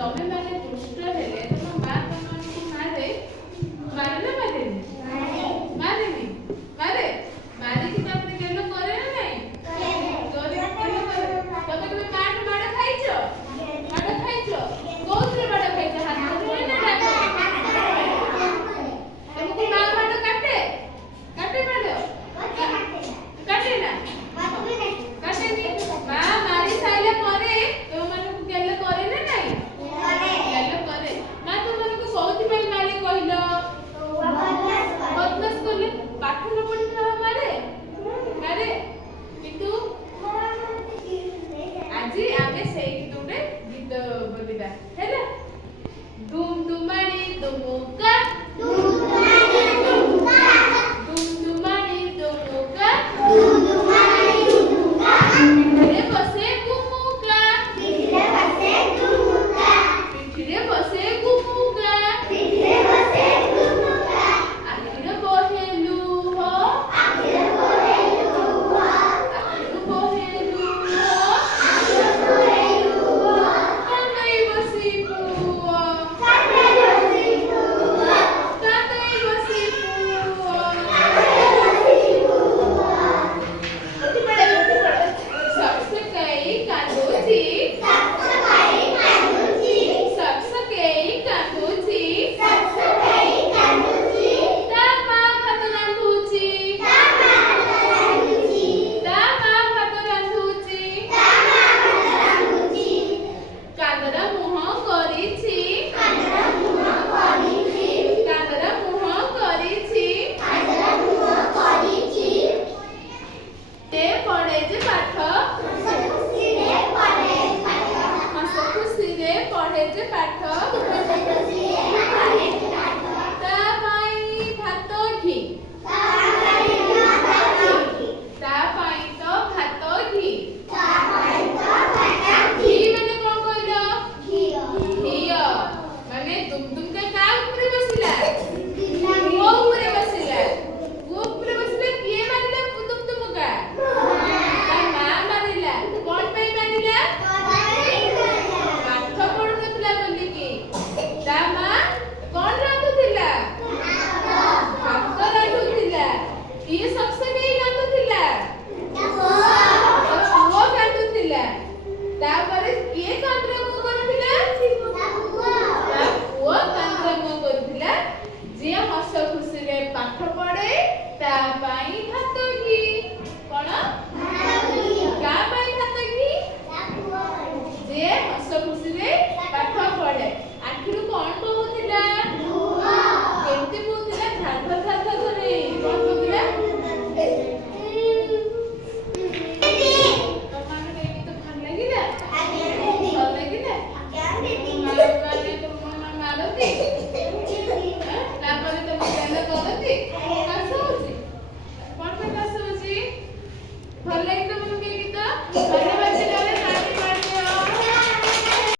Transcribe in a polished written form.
ତମେ ମାନେ ଦୁଷ୍ଟ ହେଲେ ତମ ମା ତମମାନଙ୍କୁ ମାରେ ନା ମାରେନି? ମାରେନି? ମାରେ? ମାରିକି ତାପରେ ଗେଲ କରେ ନା ନାହିଁ? କରେ। ଗେଲ କରେ। ତମେ କେବେ ମାଠୁ ମାଡ଼ ଖାଇଛ? ମାଡ଼ ଖାଇଛ? କୋଉଥିରେ ମାଡ଼ ଖାଇଛ? ହାତରେ ନା ଡାକରେ? ତମକୁ ମା ମାଡ଼ କାଟେ? କାଟେ ମାଡ଼? କାଟେ ନା? କାଟେନି? ମା ମାରି ସାଇଲା ପରେ ତମମାନଙ୍କୁ ଗେଲ କରେ ନା ନାହିଁ? ଗେଲ କରେ। ମା ତମମାନଙ୍କୁ କୋଉଥିପାଇଁ ମାରେ କହିଲ? ବଦମାସ କଲେ। ପାଠ ନ ପଢିଲେ ମା ମାରେ? ମାରେ? କିନ୍ତୁ ଆଜି ଆମେ ସେଇ ଗୋଟେ ଗୀତ ବୋଲିବା ହେଲା। ଡୁମ୍ ଡୁମାଣି ଡୁମୁକା ଡୁମ୍ ଡୁମାଣି ଡୁମୁକା ପିଠିରେ ବସେ ଗୁମୁକା ପିଠିରେ ବସେ ଗୁମୁକା ଆଖିରେ ବହେ ଲୁହ ଆଖିରୁ ବହେ ଲୁହ କାନ୍ଦଇ ବସି ପୁଅ କାନ୍ଦଇ ବସି ପୁଅ सकसकई कांदूची सकसकई कांदूची दामा भात रांधूची दामा भात रांधूची कांदरा मुह करिछि कांदरा मुह करिछि ते पढ़े जे पाठ हस खुशी रे पढ़े जे पाठ